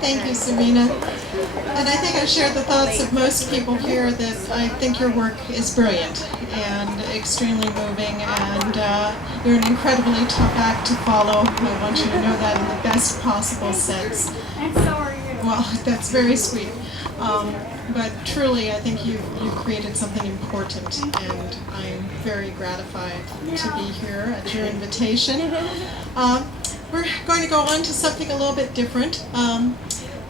Thank you, Serena. And I think I shared the thoughts of most people here that I think your work is brilliant and extremely moving, and you're an incredibly tough act to follow. I want you to know that in the best possible sense. And so are you. Well, that's very sweet. But truly, I think you've created something important, and I'm very gratified to be here at your invitation. We're going to go on to something a little bit different.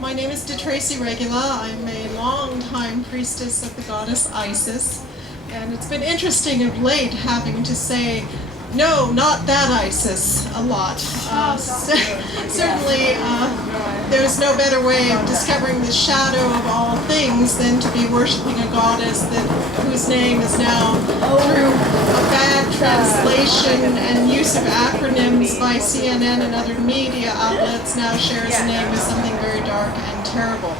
My name is DeTraci Regula. I'm a long-time priestess of the goddess Isis, and it's been interesting of late having to say, no, not that Isis, a lot. Certainly, there's no better way of discovering the shadow of all things than to be worshiping a goddess whose name is now, through a bad translation and use of acronyms by CNN and other media outlets, now shares a name with something very dark and terrible.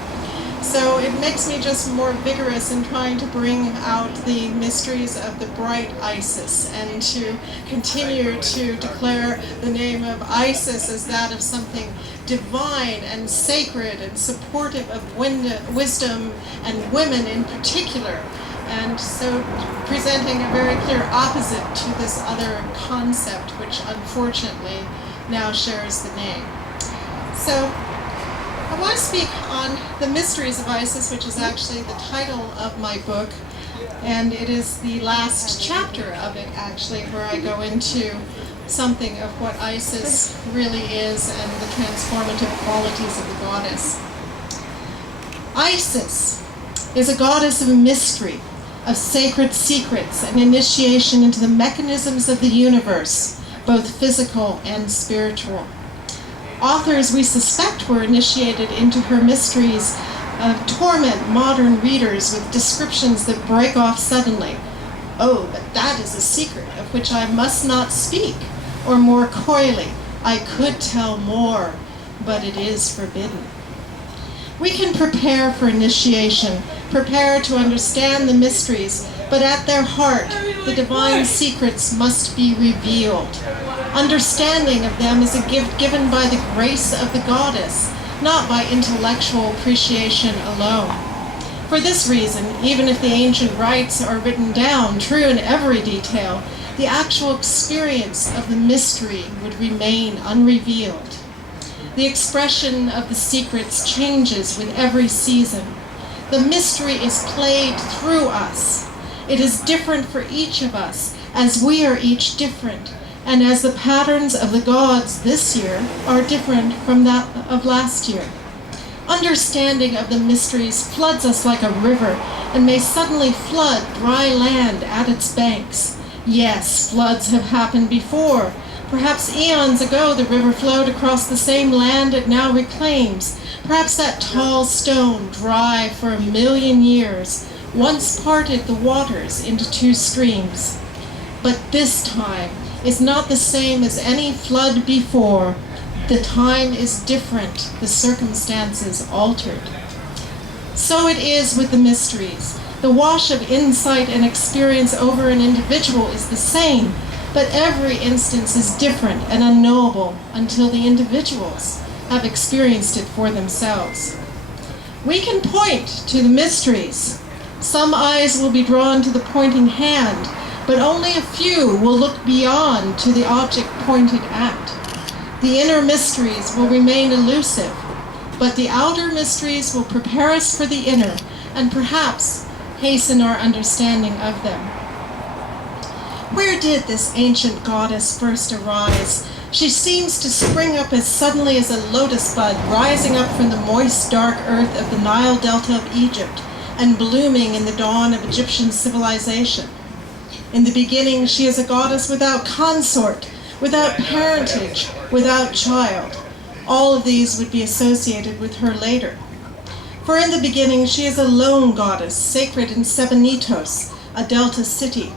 So it makes me just more vigorous in trying to bring out the mysteries of the bright Isis and to continue to declare the name of Isis as that of something divine and sacred and supportive of wisdom and women in particular. And so presenting a very clear opposite to this other concept, which unfortunately now shares the name. So I want to speak on the mysteries of Isis, which is actually the title of my book, and it is the last chapter of it, actually, where I go into something of what Isis really is and the transformative qualities of the goddess. Isis is a goddess of mystery, of sacred secrets and initiation into the mechanisms of the universe, both physical and spiritual. Authors we suspect were initiated into her mysteries torment modern readers with descriptions that break off suddenly. Oh, but that is a secret of which I must not speak. Or more coyly, I could tell more, but it is forbidden. We can prepare for initiation, prepare to understand the mysteries, but at their heart, the divine secrets must be revealed. Understanding of them is a gift given by the grace of the goddess, not by intellectual appreciation alone. For this reason, even if the ancient rites are written down, true in every detail, the actual experience of the mystery would remain unrevealed. The expression of the secrets changes with every season. The mystery is played through us. It is different for each of us, as we are each different, and as the patterns of the gods this year are different from that of last year. Understanding of the mysteries floods us like a river and may suddenly flood dry land at its banks. Yes, floods have happened before. Perhaps eons ago the river flowed across the same land it now reclaims. Perhaps that tall stone, dry for 1,000,000 years, once parted the waters into two streams. But this time is not the same as any flood before. The time is different, the circumstances altered. So it is with the mysteries. The wash of insight and experience over an individual is the same, but every instance is different and unknowable until the individuals have experienced it for themselves. We can point to the mysteries. Some eyes will be drawn to the pointing hand, but only a few will look beyond to the object pointed at. The inner mysteries will remain elusive, but the outer mysteries will prepare us for the inner and perhaps hasten our understanding of them. Where did this ancient goddess first arise? She seems to spring up as suddenly as a lotus bud rising up from the moist, dark earth of the Nile Delta of Egypt and blooming in the dawn of Egyptian civilization. In the beginning, she is a goddess without consort, without parentage, without child. All of these would be associated with her later. For in the beginning, she is a lone goddess, sacred in Sebennytos, a delta city.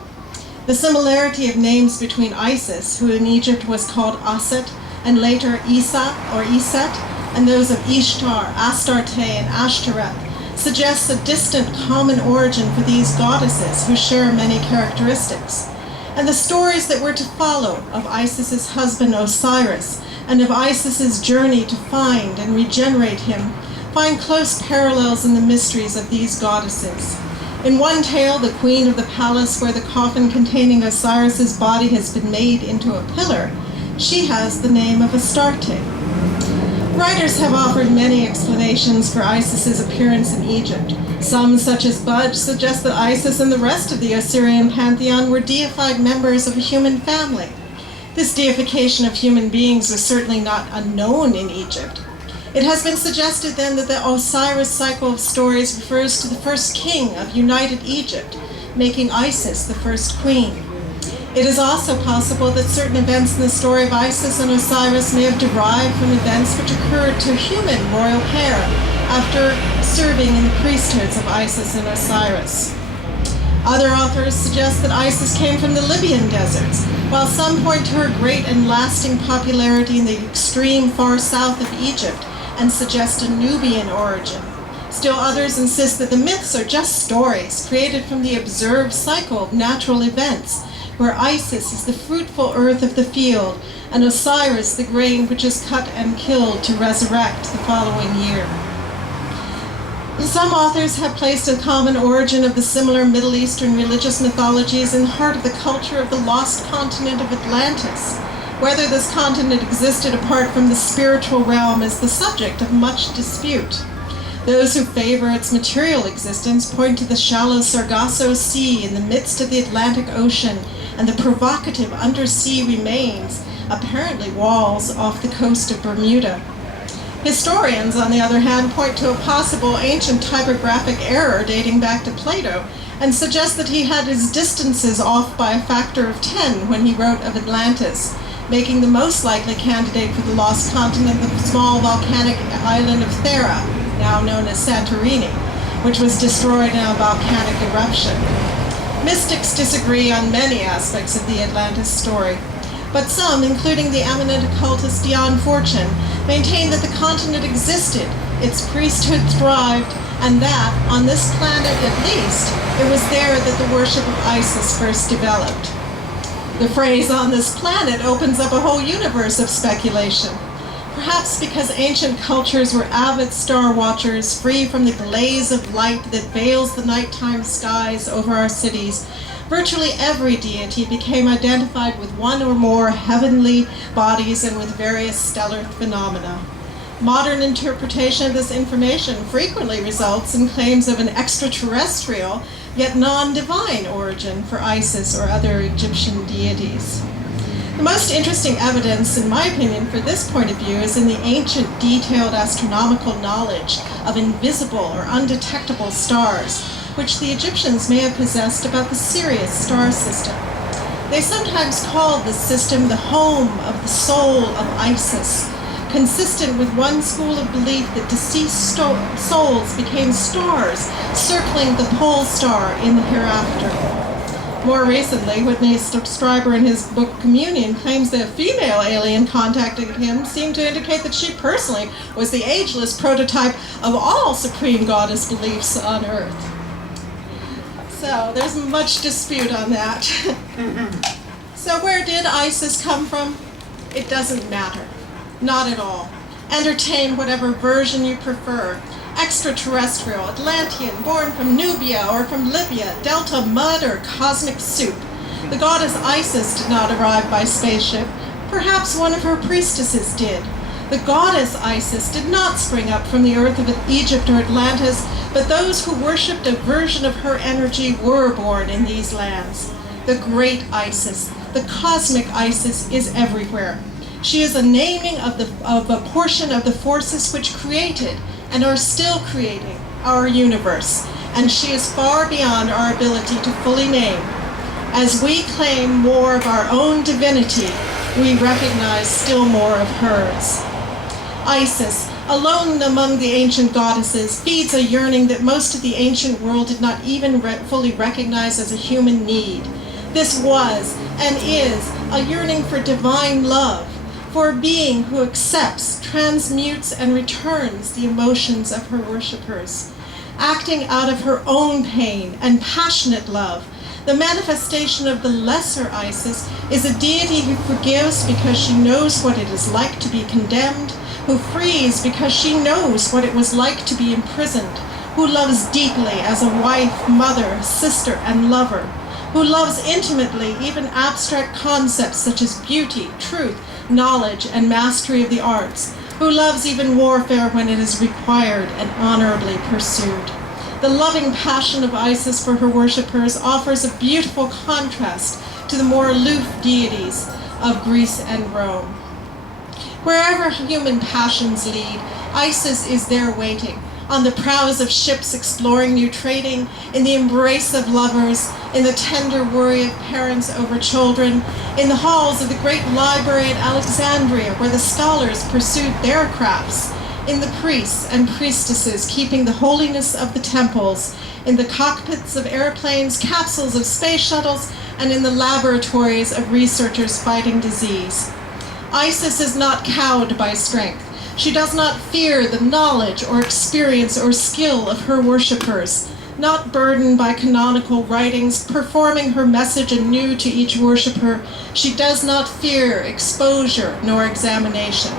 The similarity of names between Isis, who in Egypt was called Aset, and later Isa or Iset, and those of Ishtar, Astarte, and Ashtoreth, suggests a distant common origin for these goddesses who share many characteristics. And the stories that were to follow of Isis's husband Osiris and of Isis's journey to find and regenerate him find close parallels in the mysteries of these goddesses. In one tale, the queen of the palace where the coffin containing Osiris's body has been made into a pillar, she has the name of Astarte. Writers have offered many explanations for Isis's appearance in Egypt. Some, such as Budge, suggest that Isis and the rest of the Assyrian pantheon were deified members of a human family. This deification of human beings was certainly not unknown in Egypt. It has been suggested then that the Osiris cycle of stories refers to the first king of united Egypt, making Isis the first queen. It is also possible that certain events in the story of Isis and Osiris may have derived from events which occurred to a human royal pair after serving in the priesthoods of Isis and Osiris. Other authors suggest that Isis came from the Libyan deserts, while some point to her great and lasting popularity in the extreme far south of Egypt and suggest a Nubian origin. Still others insist that the myths are just stories created from the observed cycle of natural events, where Isis is the fruitful earth of the field, and Osiris the grain which is cut and killed to resurrect the following year. Some authors have placed a common origin of the similar Middle Eastern religious mythologies in the heart of the culture of the lost continent of Atlantis. Whether this continent existed apart from the spiritual realm is the subject of much dispute. Those who favor its material existence point to the shallow Sargasso Sea in the midst of the Atlantic Ocean and the provocative undersea remains, apparently walls, off the coast of Bermuda. Historians, on the other hand, point to a possible ancient typographic error dating back to Plato and suggest that he had his distances off by a factor of 10 when he wrote of Atlantis, making the most likely candidate for the lost continent the small volcanic island of Thera, now known as Santorini, which was destroyed in a volcanic eruption. Mystics disagree on many aspects of the Atlantis story, but some, including the eminent occultist Dion Fortune, maintain that the continent existed, its priesthood thrived, and that, on this planet at least, it was there that the worship of Isis first developed. The phrase "on this planet" opens up a whole universe of speculation. Perhaps because ancient cultures were avid star watchers, free from the glaze of light that veils the nighttime skies over our cities, virtually every deity became identified with one or more heavenly bodies and with various stellar phenomena. Modern interpretation of this information frequently results in claims of an extraterrestrial, yet non-divine origin for Isis or other Egyptian deities. The most interesting evidence, in my opinion, for this point of view is in the ancient detailed astronomical knowledge of invisible or undetectable stars, which the Egyptians may have possessed about the Sirius star system. They sometimes called this system the home of the soul of Isis, consistent with one school of belief that deceased souls became stars circling the pole star in the hereafter. More recently, Whitney Strieber in his book Communion claims that a female alien contacting him seemed to indicate that she personally was the ageless prototype of all supreme goddess beliefs on Earth. So there's much dispute on that. So where did Isis come from? It doesn't matter. Not at all. Entertain whatever version you prefer. Extraterrestrial, Atlantean, born from Nubia or from Libya, Delta mud or cosmic soup. The goddess Isis did not arrive by spaceship. Perhaps one of her priestesses did. The goddess Isis did not spring up from the earth of Egypt or Atlantis, but those who worshipped a version of her energy were born in these lands. The great Isis, the cosmic Isis, is everywhere. She is a naming of a portion of the forces which created and are still creating our universe, and she is far beyond our ability to fully name. As we claim more of our own divinity, we recognize still more of hers. Isis, alone among the ancient goddesses, feeds a yearning that most of the ancient world did not even fully recognize as a human need. This was, and is, a yearning for divine love, for a being who accepts, transmutes, and returns the emotions of her worshippers. Acting out of her own pain and passionate love, The manifestation of the lesser Isis is a deity who forgives because she knows what it is like to be condemned, who frees because she knows what it was like to be imprisoned, who loves deeply as a wife, mother, sister, and lover, who loves intimately even abstract concepts such as beauty, truth, knowledge, and mastery of the arts, who loves even warfare when it is required and honorably pursued. The loving passion of Isis for her worshippers offers a beautiful contrast to the more aloof deities of Greece and Rome. Wherever human passions lead, Isis is there waiting, on the prows of ships exploring new trading, in the embrace of lovers, in the tender worry of parents over children, in the halls of the great library at Alexandria where the scholars pursued their crafts, in the priests and priestesses keeping the holiness of the temples, in the cockpits of airplanes, capsules of space shuttles, and in the laboratories of researchers fighting disease. Isis is not cowed by strength. She does not fear the knowledge or experience or skill of her worshippers, not burdened by canonical writings, performing her message anew to each worshipper. She does not fear exposure nor examination.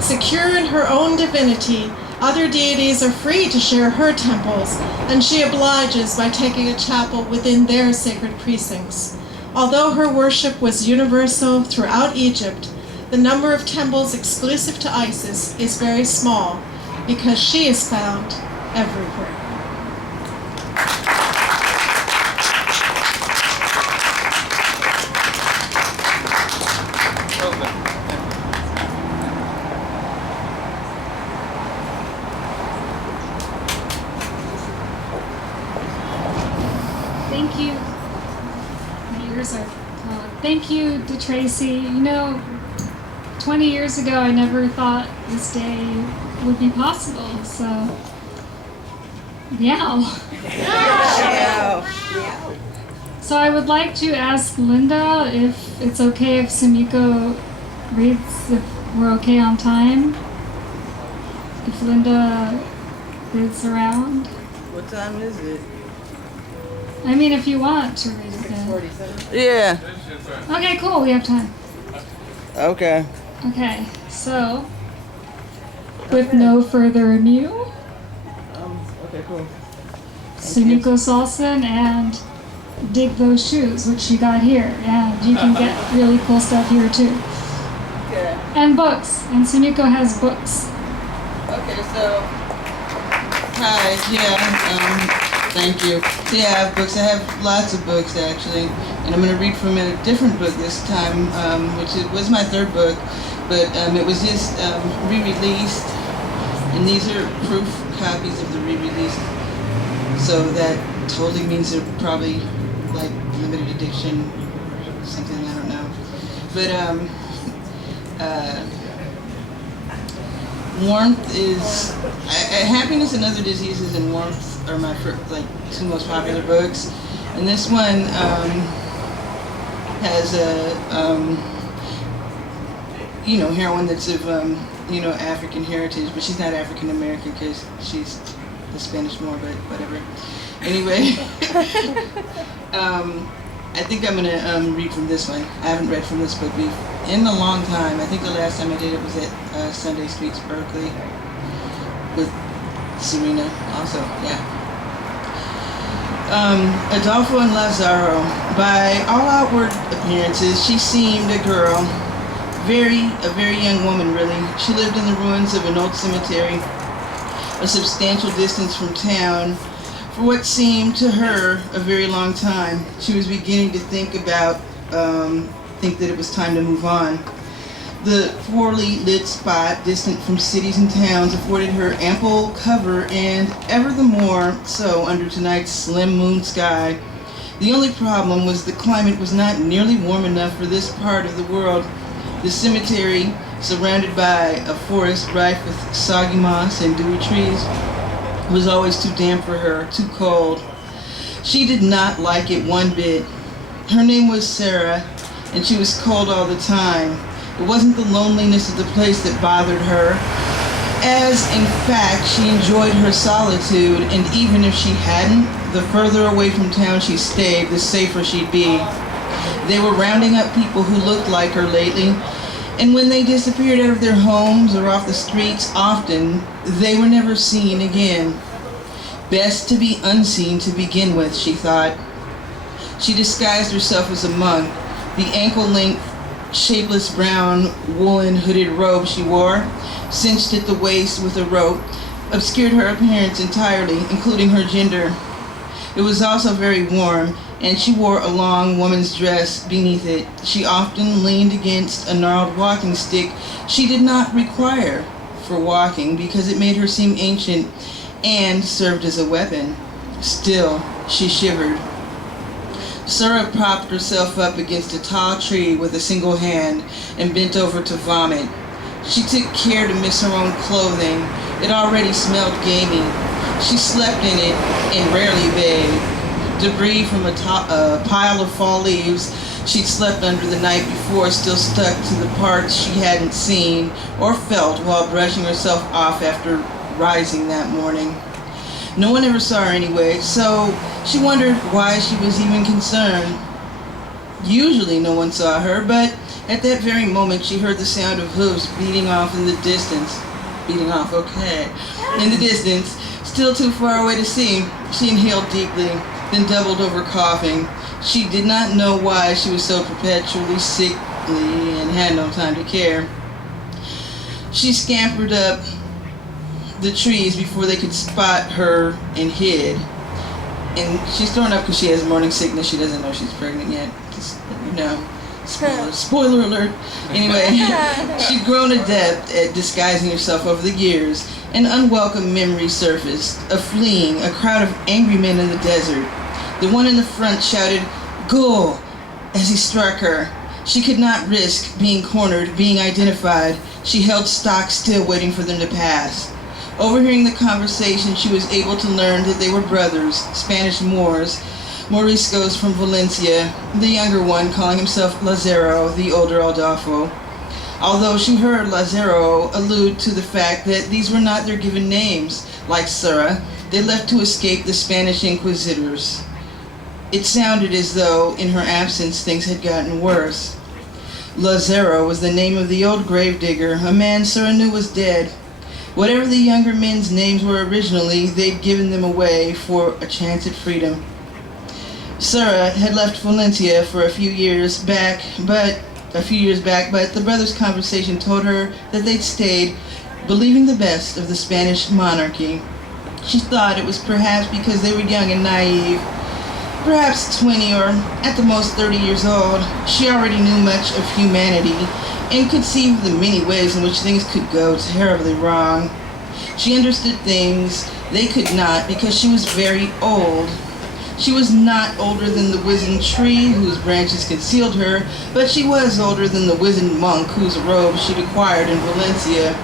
Secure in her own divinity, other deities are free to share her temples, and she obliges by taking a chapel within their sacred precincts. Although her worship was universal throughout Egypt, the number of temples exclusive to Isis is very small because she is found everywhere. Thank you. My ears are clogged. Thank you, DeTraci. You know, 20 years ago, I never thought this day would be possible, so, yeah. So I would like to ask Linda if it's okay if Sumiko reads, if we're okay on time. If Linda is around. What time is it? I mean, if you want to read it then. 6:47. Yeah. Okay, cool, we have time. Okay. Okay, so, with no further ado, Okay, cool. Sumiko Saulson and Dig Those Shoes, which you got here, and you can get really cool stuff here too. Okay. And books, and Sumiko has books. Okay, so hi, thank you. Yeah, I have books. I have lots of books actually, and I'm going to read from a different book this time, which was my third book, but it was just re-released, and these are proof copies of the re-release. So that totally means they're probably like limited edition or something. I don't know, but Warmth is Happiness and Other Diseases and Warmth are my two most popular books, and this one has a heroine that's of African heritage, but she's not African American because she's the Spanish Moor, but whatever. Anyway, I think I'm gonna read from this one. I haven't read from this book in a long time. I think the last time I did it was at Sunday Speaks Berkeley with Serena also, yeah. Adolfo and Lazaro. By all outward appearances, she seemed a girl, a very young woman really. She lived in the ruins of an old cemetery, a substantial distance from town. For what seemed to her a very long time, she was beginning to think that it was time to move on. The poorly lit spot, distant from cities and towns, afforded her ample cover, and ever the more so under tonight's slim moon sky. The only problem was the climate was not nearly warm enough for this part of the world. The cemetery, surrounded by a forest rife with soggy moss and dewy trees, was always too damp for her, too cold. She did not like it one bit. Her name was Sarah, and she was cold all the time. It wasn't the loneliness of the place that bothered her, as in fact she enjoyed her solitude, and even if she hadn't The further away from town she stayed, the safer she'd be. They were rounding up people who looked like her lately, and when they disappeared out of their homes or off the streets, often they were never seen again. Best to be unseen to begin with, she thought. She disguised herself as a monk. The ankle-length, shapeless brown woolen hooded robe she wore, cinched at the waist with a rope, obscured her appearance entirely, including her gender. It was also very warm, and she wore a long woman's dress beneath it. She often leaned against a gnarled walking stick she did not require for walking because it made her seem ancient and served as a weapon. Still, she shivered. Sura propped herself up against a tall tree with a single hand and bent over to vomit. She took care to miss her own clothing. It already smelled gamey. She slept in it and rarely bathed. Debris from a pile of fall leaves she'd slept under the night before still stuck to the parts she hadn't seen or felt while brushing herself off after rising that morning. No one ever saw her anyway, so she wondered why she was even concerned. Usually no one saw her, but at that very moment she heard the sound of hooves beating off in the distance. Beating off, okay. In the distance, still too far away to see. She inhaled deeply, then doubled over coughing. She did not know why she was so perpetually sickly and had no time to care. She scampered up the trees before they could spot her and hid. And she's thrown up because she has morning sickness. She doesn't know she's pregnant yet. Just, you know, spoiler alert. Anyway, she'd grown adept at disguising herself over the years. An unwelcome memory surfaced of fleeing a crowd of angry men in the desert. The one in the front shouted, "Go!" as he struck her. She could not risk being cornered, being identified. She held stock still, waiting for them to pass. Overhearing the conversation, she was able to learn that they were brothers, Spanish Moors, Moriscos from Valencia, the younger one calling himself Lazaro, the older Aldolfo. Although she heard Lazaro allude to the fact that these were not their given names. Like Sura, they left to escape the Spanish inquisitors. It sounded as though, in her absence, things had gotten worse. Lazaro was the name of the old gravedigger, a man Sura knew was dead. Whatever the younger men's names were originally, they'd given them away for a chance at freedom. Sura had left Valencia for a few years back, but the brothers' conversation told her that they'd stayed, believing the best of the Spanish monarchy. She thought it was perhaps because they were young and naive, perhaps 20 or at the most 30 years old. She already knew much of humanity and could see the many ways in which things could go terribly wrong. She understood things they could not because she was very old. She was not older than the wizened tree whose branches concealed her, but she was older than the wizened monk whose robe she'd acquired in Valencia.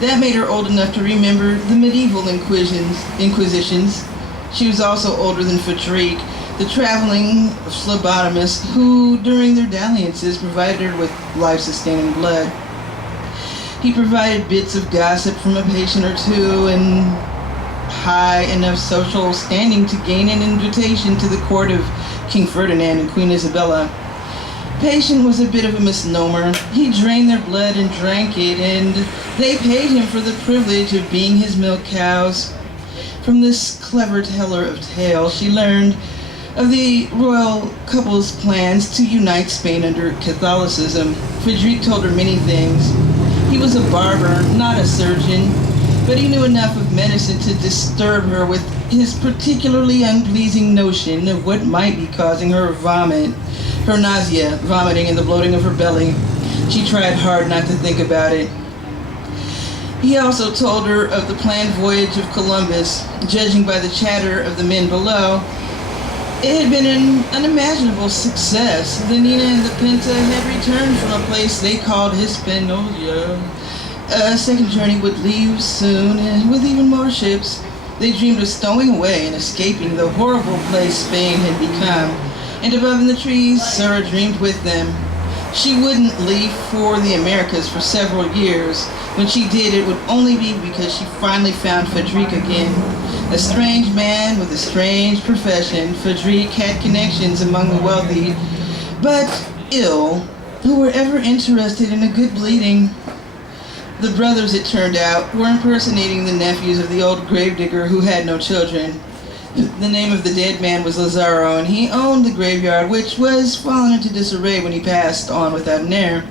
That made her old enough to remember the medieval inquisitions. She was also older than Frederic, the traveling phlebotomist who, during their dalliances, provided her with life-sustaining blood. He provided bits of gossip from a patient or two and high enough social standing to gain an invitation to the court of King Ferdinand and Queen Isabella. Patient was a bit of a misnomer. He drained their blood and drank it, and they paid him for the privilege of being his milk cows. From this clever teller of tales, she learned of the royal couple's plans to unite Spain under Catholicism. Frederic told her many things. He was a barber, not a surgeon, but he knew enough of medicine to disturb her with his particularly unpleasing notion of what might be causing her vomit, her nausea, vomiting, and the bloating of her belly. She tried hard not to think about it. He also told her of the planned voyage of Columbus. Judging by the chatter of the men below, it had been an unimaginable success. The Nina and the Pinta had returned from a place they called Hispaniola. A second journey would leave soon, and with even more ships. They dreamed of stowing away and escaping the horrible place Spain had become. And above in the trees, Sura dreamed with them. She wouldn't leave for the Americas for several years. When she did, it would only be because she finally found Frederic again. A strange man with a strange profession, Frederic had connections among the wealthy, but ill, who were ever interested in a good bleeding. The brothers, it turned out, were impersonating the nephews of the old gravedigger who had no children. The name of the dead man was Lazaro, and he owned the graveyard, which was fallen into disarray when he passed on without an heir.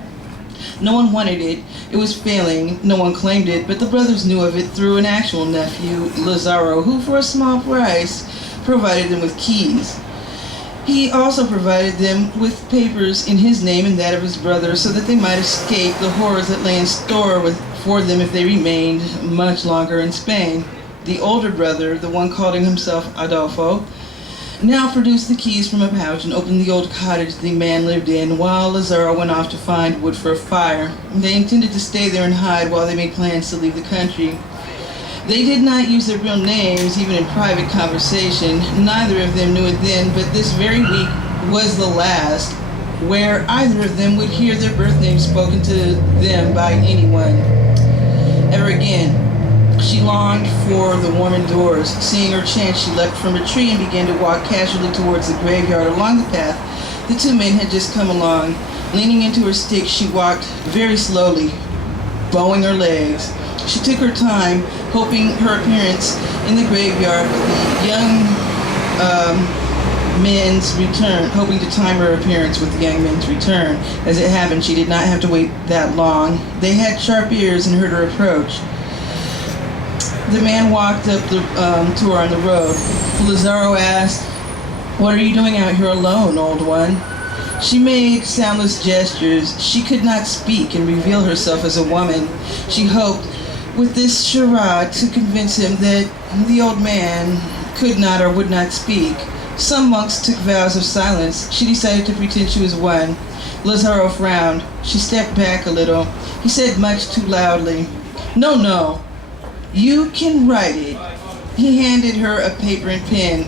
No one wanted it. It was failing. No one claimed it, but the brothers knew of it through an actual nephew, Lazaro, who, for a small price, provided them with keys. He also provided them with papers in his name and that of his brother, so that they might escape the horrors that lay in store for them if they remained much longer in Spain. The older brother, the one calling himself Adolfo, now produced the keys from a pouch and opened the old cottage the man lived in, while Lazaro went off to find wood for a fire. They intended to stay there and hide while they made plans to leave the country. They did not use their real names, even in private conversation. Neither of them knew it then, but this very week was the last where either of them would hear their birth names spoken to them by anyone ever again. She longed for the warm indoors. Seeing her chance, she leapt from a tree and began to walk casually towards the graveyard along the path the two men had just come along. Leaning into her stick, she walked very slowly, bowing her legs. She took her time, hoping her appearance in the graveyard with the young men's return, hoping to time her appearance with the young men's return. As it happened, she did not have to wait that long. They had sharp ears and heard her approach. The man walked up to her on the road. Lazaro asked, "What are you doing out here alone, old one?" She made soundless gestures. She could not speak and reveal herself as a woman. She hoped, with this charade, to convince him that the old man could not or would not speak. Some monks took vows of silence. She decided to pretend she was one. Lazaro frowned. She stepped back a little. He said much too loudly, "No, no. You can write it." He handed her a paper and pen.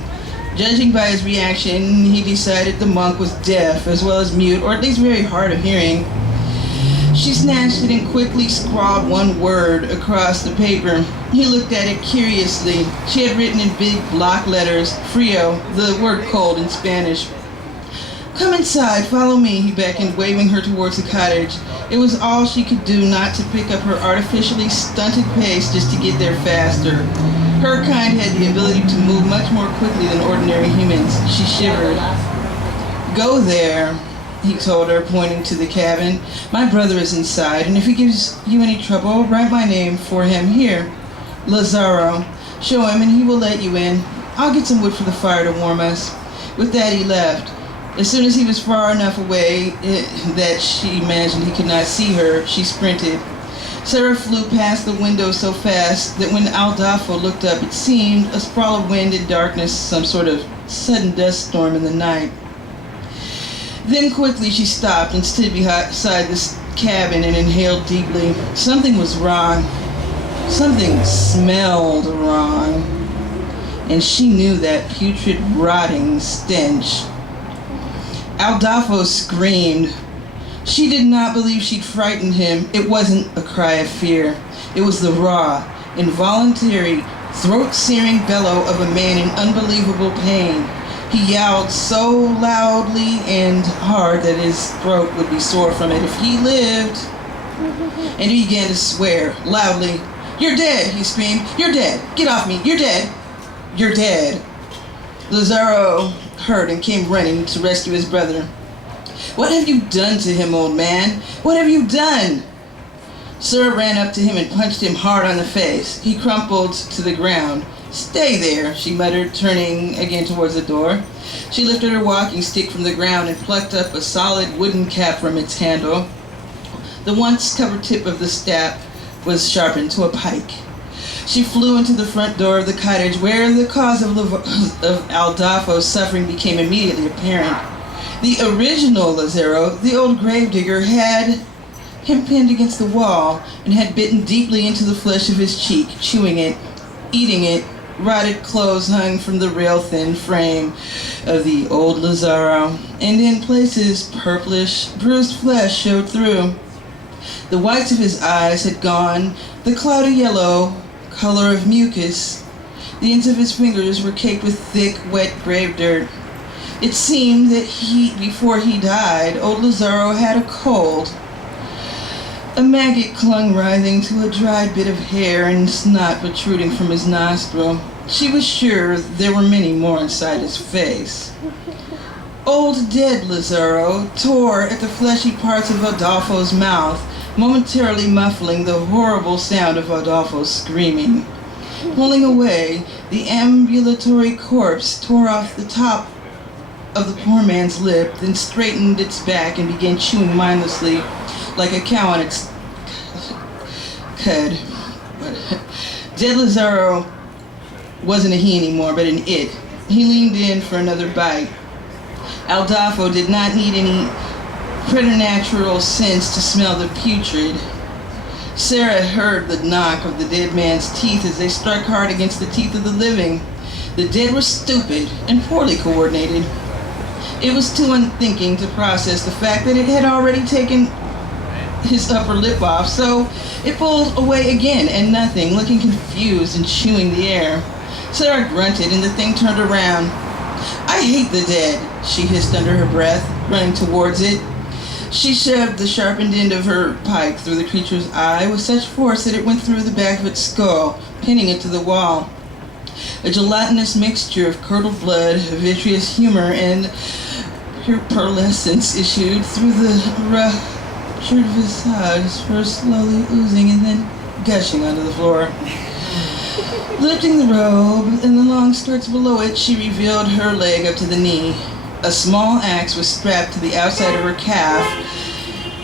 Judging by his reaction, he decided the monk was deaf as well as mute, or at least very hard of hearing. She snatched it and quickly scrawled one word across the paper. He looked at it curiously. She had written in big block letters, "Frio," the word cold in Spanish. "Come inside, follow me," he beckoned, waving her towards the cottage. It was all she could do not to pick up her artificially stunted pace just to get there faster. Her kind had the ability to move much more quickly than ordinary humans. She shivered. "Go there," he told her, pointing to the cabin. "My brother is inside, and if he gives you any trouble, write my name for him here. Lazaro. Show him and he will let you in. I'll get some wood for the fire to warm us." With that, he left. As soon as he was far enough away that she imagined he could not see her, she sprinted. Sarah flew past the window so fast that when Adolfo looked up, it seemed a sprawl of wind and darkness, some sort of sudden dust storm in the night. Then quickly she stopped and stood beside this cabin and inhaled deeply. Something was wrong. Something smelled wrong. And she knew that putrid, rotting stench. Adolfo screamed. She did not believe she'd frightened him. It wasn't a cry of fear. It was the raw, involuntary, throat-searing bellow of a man in unbelievable pain. He yowled so loudly and hard that his throat would be sore from it if he lived. And he began to swear loudly. "You're dead," he screamed. "You're dead. Get off me. You're dead. You're dead." Lazaro heard and came running to rescue his brother. "What have you done to him, old man? What have you done?" Sarah ran up to him and punched him hard on the face. He crumpled to the ground. "Stay there," she muttered, turning again towards the door. She lifted her walking stick from the ground and plucked up a solid wooden cap from its handle. The once covered tip of the staff was sharpened to a pike. She flew into the front door of the cottage, where the cause of Adolfo's suffering became immediately apparent. The original Lazaro, the old gravedigger, had him pinned against the wall and had bitten deeply into the flesh of his cheek, chewing it, eating it, Rotted clothes hung from the rail-thin frame of the old Lazaro, and in places purplish, bruised flesh showed through. The whites of his eyes had gone, the cloudy yellow color of mucus. The ends of his fingers were caked with thick, wet grave dirt. It seemed that before he died, old Lazaro had a cold. A maggot clung writhing to a dried bit of hair and snot protruding from his nostril. She was sure there were many more inside his face. Old dead Lazaro tore at the fleshy parts of Adolfo's mouth, momentarily muffling the horrible sound of Adolfo's screaming. Pulling away, the ambulatory corpse tore off the top of the poor man's lip, then straightened its back and began chewing mindlessly like a cow on its cud. Dead Lazaro wasn't a he anymore, but an it. He leaned in for another bite. Adolfo did not need any preternatural sense to smell the putrid. Sarah heard the knock of the dead man's teeth as they struck hard against the teeth of the living. The dead were stupid and poorly coordinated. It was too unthinking to process the fact that it had already taken his upper lip off, so it pulled away again, and nothing, looking confused and chewing the air. Sarah grunted, and the thing turned around. "I hate the dead," she hissed under her breath, running towards it. She shoved the sharpened end of her pike through the creature's eye with such force that it went through the back of its skull, pinning it to the wall. A gelatinous mixture of curdled blood, vitreous humor, and pearlescence issued through the ruptured visage, first slowly oozing and then gushing onto the floor. Lifting the robe and the long skirts below it, she revealed her leg up to the knee. A small axe was strapped to the outside of her calf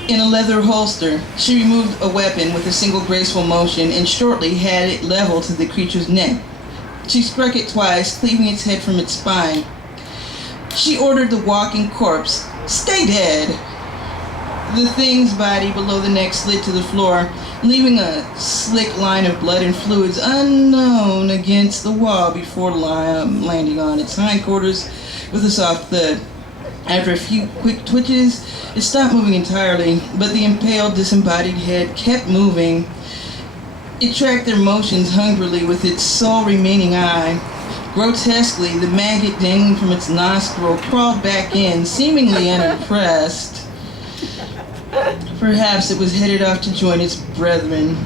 in a leather holster. She removed a weapon with a single graceful motion and shortly had it leveled to the creature's neck. She struck it twice, cleaving its head from its spine. She ordered the walking corpse, "Stay dead!" The thing's body below the neck slid to the floor, leaving a slick line of blood and fluids unknown against the wall before landing on its hindquarters with a soft thud. After a few quick twitches, it stopped moving entirely, but the impaled, disembodied head kept moving. It tracked their motions hungrily with its sole remaining eye. Grotesquely, the maggot dangling from its nostril crawled back in, seemingly unimpressed. Perhaps it was headed off to join its brethren.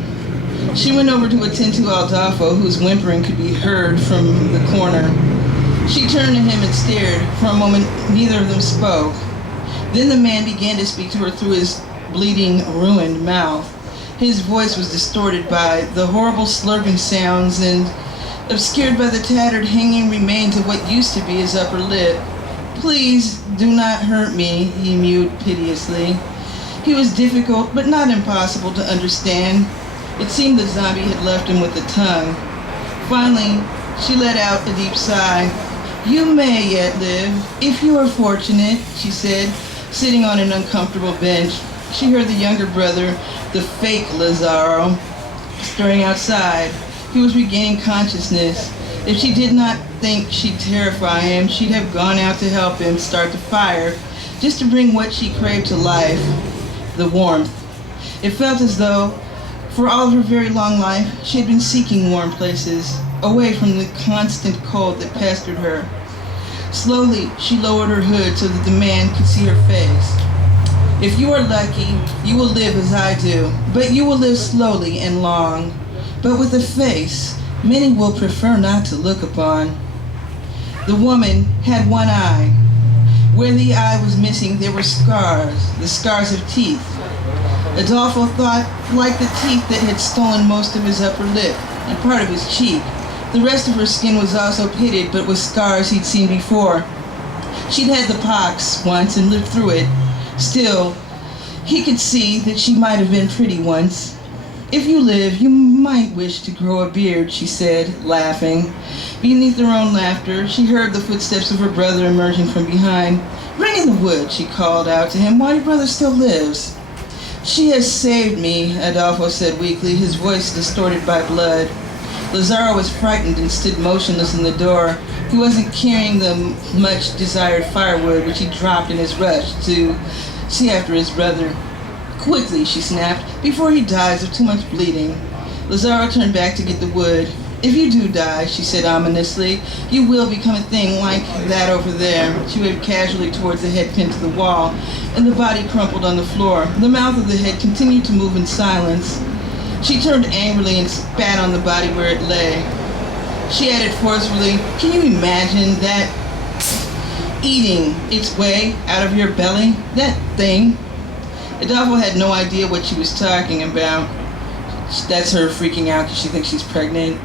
She went over to attend to Adolfo, whose whimpering could be heard from the corner. She turned to him and stared. For a moment, neither of them spoke. Then the man began to speak to her through his bleeding, ruined mouth. His voice was distorted by the horrible slurping sounds and obscured by the tattered hanging remains of what used to be his upper lip. "Please do not hurt me," he mewed piteously. He was difficult, but not impossible to understand. It seemed the zombie had left him with the tongue. Finally, she let out a deep sigh. "You may yet live, if you are fortunate," she said, sitting on an uncomfortable bench. She heard the younger brother, the fake Lazaro, stirring outside. He was regaining consciousness. If she did not think she'd terrify him, she'd have gone out to help him start the fire, just to bring what she craved to life, the warmth. It felt as though, for all her very long life, she had been seeking warm places, away from the constant cold that pestered her. Slowly, she lowered her hood so that the man could see her face. "If you are lucky, you will live as I do, but you will live slowly and long, but with a face many will prefer not to look upon." The woman had one eye. Where the eye was missing, there were scars, the scars of teeth. Adolfo thought like the teeth that had stolen most of his upper lip and part of his cheek. The rest of her skin was also pitted, but with scars he'd seen before. She'd had the pox once and lived through it. Still, he could see that she might have been pretty once. "If you live, you might wish to grow a beard," she said, laughing. Beneath her own laughter, she heard the footsteps of her brother emerging from behind. "Bring in the wood," she called out to him, "while your brother still lives." "She has saved me," Adolfo said weakly, his voice distorted by blood. Lazaro was frightened and stood motionless in the door. He wasn't carrying the much desired firewood, which he dropped in his rush to see after his brother. Quickly, she snapped, before he dies of too much bleeding. Lazaro turned back to get the wood. If you do die, she said ominously, you will become a thing like that over there. She waved casually towards the head pinned to the wall, and the body crumpled on the floor. The mouth of the head continued to move in silence. She turned angrily and spat on the body where it lay. She added forcefully, can you imagine that eating its way out of your belly? That thing. Adolfo had no idea what she was talking about. That's her freaking out because she thinks she's pregnant.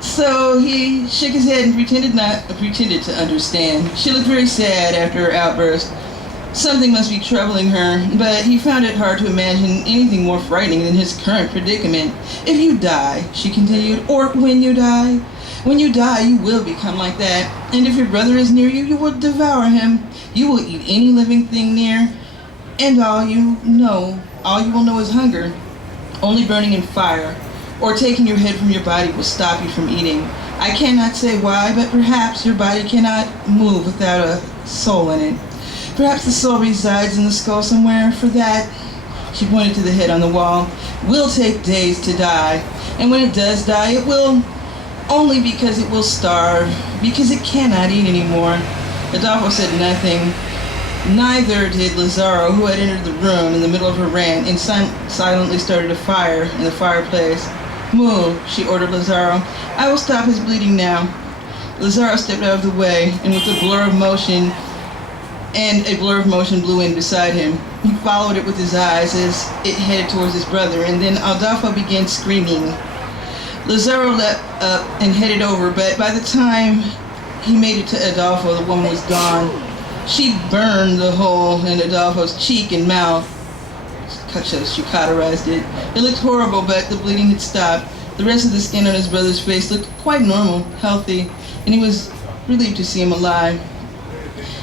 So he shook his head and pretended to understand. She looked very sad after her outburst. Something must be troubling her, but he found it hard to imagine anything more frightening than his current predicament. If you die, she continued, or when you die, you will become like that. And if your brother is near you, you will devour him. You will eat any living thing near, and all you will know is hunger. Only burning in fire or taking your head from your body will stop you from eating. I cannot say why, but perhaps your body cannot move without a soul in it. Perhaps the soul resides in the skull somewhere. For that, she pointed to the head on the wall, will take days to die. And when it does die, it will only because it will starve, because it cannot eat anymore. Adolfo said nothing. Neither did Lazaro, who had entered the room in the middle of her rant and silently started a fire in the fireplace. Move, she ordered Lazaro. I will stop his bleeding now. Lazaro stepped out of the way, and with a blur of motion blew in beside him. He followed it with his eyes as it headed towards his brother, and then Adolfo began screaming. Lazaro leapt up and headed over, but by the time he made it to Adolfo, the woman was gone. She burned the hole in Adolfo's cheek and mouth. She cauterized it. It looked horrible, but the bleeding had stopped. The rest of the skin on his brother's face looked quite normal, healthy, and he was relieved to see him alive.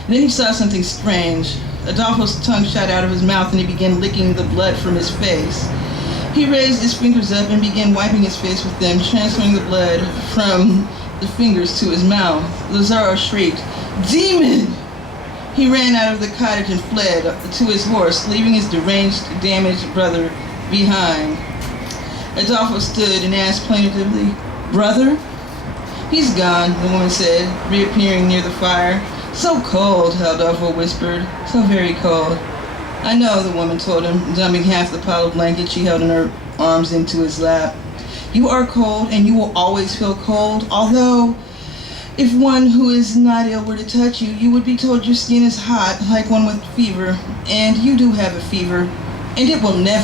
And then he saw something strange. Adolfo's tongue shot out of his mouth, and he began licking the blood from his face. He raised his fingers up and began wiping his face with them, transferring the blood from the fingers to his mouth. Lazaro shrieked, "Demon!" He ran out of the cottage and fled to his horse, leaving his deranged, damaged brother behind. Adolfo stood and asked plaintively, "Brother?" "He's gone," the woman said, reappearing near the fire. "So cold," Adolfo whispered. "So very cold." "I know," the woman told him, dumping half the pile of blankets she held in her arms into his lap. "You are cold, and you will always feel cold, although if one who is not ill were to touch you, you would be told your skin is hot, like one with fever, and you do have a fever, and it will never